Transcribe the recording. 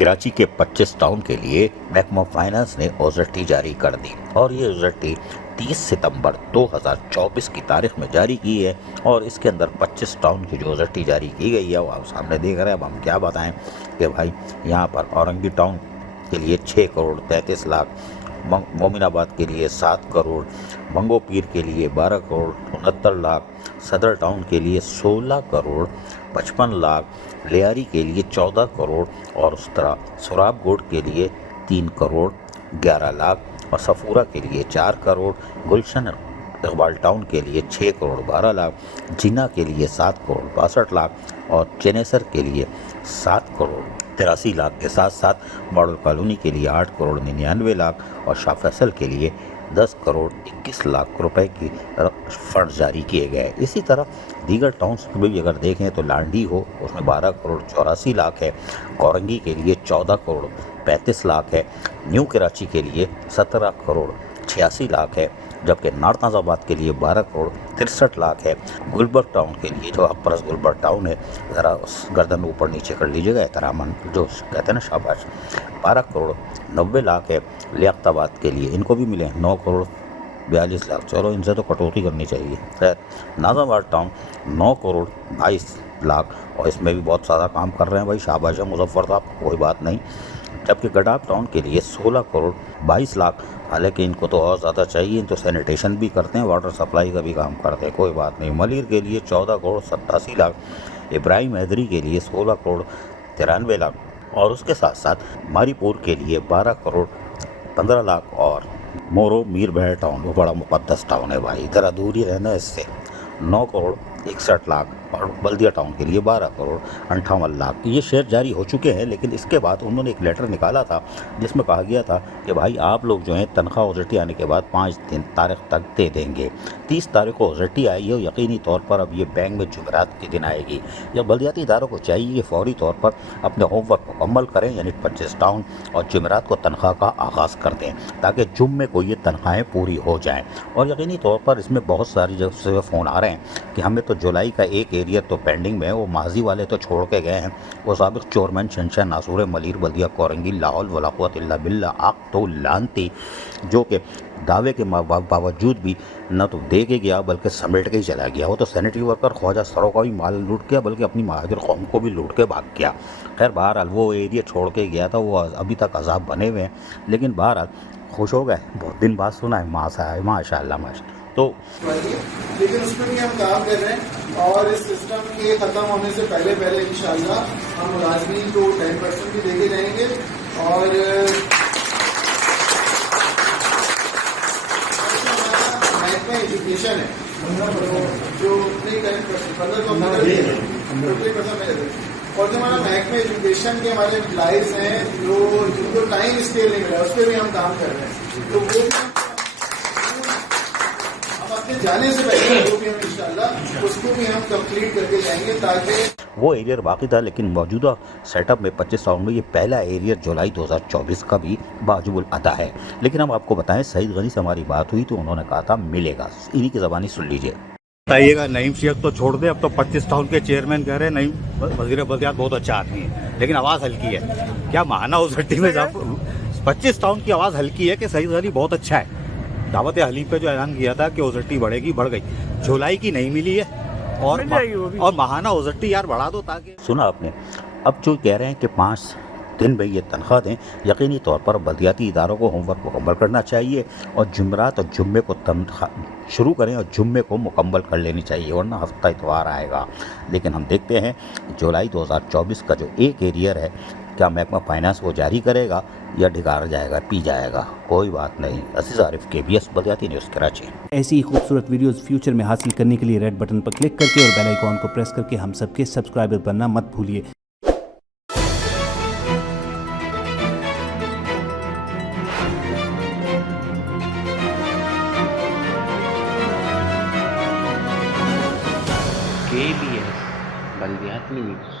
कराची के 25 टाउन के लिए महकमा फाइनेंस ने ओजरटी जारी कर दी और ये ओजरटी 30 सितंबर 2024 की तारीख में जारी की है। और इसके अंदर 25 टाउन की जो ओजरटी जारी की गई है वो आप सामने देख रहे हैं। अब हम क्या बताएं कि भाई यहाँ पर औरंगी टाउन के लिए 6 करोड़ 33 लाख, मोमिनाबाद के लिए 7 करोड़, मंगो पीर के लिए 12 करोड़ 69 लाख, सदर टाउन के लिए 16 करोड़ 55 लाख, लियारी के लिए 14 करोड़ और उस तरह सुराब गोड के लिए 3 करोड़ 11 लाख और सफूरा के लिए 4 करोड़, गुलशन इकबाल टाउन के लिए 6 करोड़ 12 लाख, जिना के लिए 7 करोड़ 62 लाख और चेनेसर के लिए 7 करोड़ 83 लाख के साथ साथ मॉडल कॉलोनी के लिए 8 करोड़ 99 लाख और शाह फैसल के लिए 10 करोड़ 21 लाख रुपए की फंड जारी किए गए। इसी तरह दीगर टाउन्स में भी अगर देखें तो लांडी हो उसमें 12 करोड़ 84 लाख है, कोरंगी के लिए 14 करोड़ 35 लाख है, न्यू कराची के लिए 17 करोड़ 86 लाख है, जबकि नॉर्थ नाजाबाद के लिए 12 करोड़ 63 लाख है। गुलबर्ग टाउन के लिए जो अपरस गुलबर्ग टाउन है, ज़रा उस गर्दन ऊपर नीचे कर लीजिएगा एहतरामन, जो कहते हैं ना शाबाश, 12 करोड़ 90 लाख है। लियाकताबाद के लिए इनको भी मिले 9 करोड़ 42 लाख, चलो इनसे तो कटौती करनी चाहिए। खैर नाजाबाद टाउन 9 करोड़ 22 लाख और इसमें भी बहुत सारा काम कर रहे हैं भाई, शाबाश है मुजफ्फर साहब, कोई बात नहीं। जबकि गडाफ टाउन के लिए 16 करोड़ 22 लाख, हालांकि इनको तो और ज़्यादा चाहिए, तो सैनिटेशन भी करते हैं, वाटर सप्लाई का भी काम करते हैं, कोई बात नहीं। मलिर के लिए 14 करोड़ 87 लाख, इब्राहिम हैदरी के लिए 16 करोड़ 93 लाख और उसके साथ साथ मारीपुर के लिए 12 करोड़ 15 लाख और मोरो मीर बहर टाउन, वो बड़ा मुकद्दस टाउन है भाई, ज़रा दूर ही रहना इससे, 9 करोड़ 61 लाख और बल्दिया टाउन के लिए 12 करोड़ 58 लाख। ये शेयर जारी हो चुके हैं, लेकिन इसके बाद उन्होंने एक लेटर निकाला था जिसमें कहा गया था कि भाई आप लोग जो हैं तनख्वाह ओजरटी आने के बाद 5 दिन तारीख तक दे देंगे। 30 तारीख को ओजरटी आई है, यकीनी तौर पर अब ये बैंक में जुमेरात के दिन आएगी। जब बल्दियाती इदारों को चाहिए कि फौरी तौर पर अपने होमवर्क मुकम्मल करें, यानी 25 टाउन और जुमेरात को तनख्वाह का आगाज़ कर दें ताकि जुम्मे को ये तनख्वाहें पूरी हो जाएँ। और यकीनी तौर पर इसमें बहुत सारी जगह से फ़ोन आ रहे हैं कि हमें तो जुलाई का एक एरियर तो पेंडिंग में है, वो माजी वाले तो छोड़ के गए हैं, वो साबिक चोरमैन शनशाह नासूर मलिर बल्दिया कोरंगी लाहौल वला कुव्वत इल्ला बिल्लाह आग तो लानती, जो कि दावे के बावजूद भी न तो दे के गया बल्कि समेट के ही चला गया। वो तो सैनिटरी वर्कर ख्वाजा सरों का भी माल लूट गया, बल्कि अपनी महाजिर कौम को भी लूट के भाग गया। खैर बहरहाल वो एरिया छोड़ के गया था, वो अभी तक अजाब बने हुए हैं, लेकिन बहरहाल खुश हो गए, बहुत दिन बाद सुना है माशाअल्लाह माशाअल्लाह। तो लेकिन उस पर भी हम काम कर रहे हैं और इस सिस्टम के ख़त्म होने से पहले पहले इंशाअल्लाह हम मुलाजमीन को 10% भी देके जाएंगे। और महकमा एजुकेशन है जो 10% और जो हमारा महकमा एजुकेशन के हमारे एम्प्लॉइज हैं जिनको टाइम स्केल नहीं मिला, उस पर भी हम काम कर रहे हैं। तो वो जाने से पहले वो भी हम इंशाअल्लाह उसको भी हम कंप्लीट करके जाएंगे, ताकि वो एरियर बाकी था। लेकिन मौजूदा सेटअप में 25 टाउन में ये पहला एरियर जुलाई 2024 का भी वाजिबुल अदा है। लेकिन हम आपको बताएं, सईद गनी से हमारी बात हुई तो उन्होंने कहा था मिलेगा, इन्हीं की ज़बानी सुन लीजिए। बताइएगा, नईम शेख तो छोड़ दे, अब तो 25 टाउन के चेयरमैन कह रहे हैं नईम वजीर बल्दियात बहुत अच्छा आदमी है, लेकिन आवाज़ हल्की है। क्या माना उस घट्टी में 25 टाउन की आवाज़ हल्की है कि सईद गनी बहुत अच्छा है। दावत हलीफ पे जो ऐलान किया था कि ओजरटी बढ़ेगी, बढ़ गई, जुलाई की नहीं मिली है और महाना ओजरटी यार बढ़ा दो ताकि। सुना आपने, अब जो कह रहे हैं कि 5 दिन में ये तनख्वाह दें, यकीनी तौर पर बल्दियाती इदारों को होमवर्क मुकम्मल करना चाहिए और जुमरात और जुम्मे को तनख्वाह शुरू करें और जुम्मे को मुकम्मल कर लेनी चाहिए, वरना हफ्ता इतवार आएगा। लेकिन हम देखते हैं जुलाई 2024 का जो एक एरियर है, क्या महकमा फाइनेंस वो जारी करेगा या ढिकार जाएगा, पी जाएगा, कोई बात नहीं। अजीज आरिफ, KBS बल्दियाती न्यूज़ कराची। ऐसी ही खूबसूरत वीडियोस फ्यूचर में हासिल करने के लिए रेड बटन पर क्लिक करके और बेल आइकॉन को प्रेस करके हम सबके सब्सक्राइबर बनना मत भूलिए। KBS बल्दियाती न्यूज़।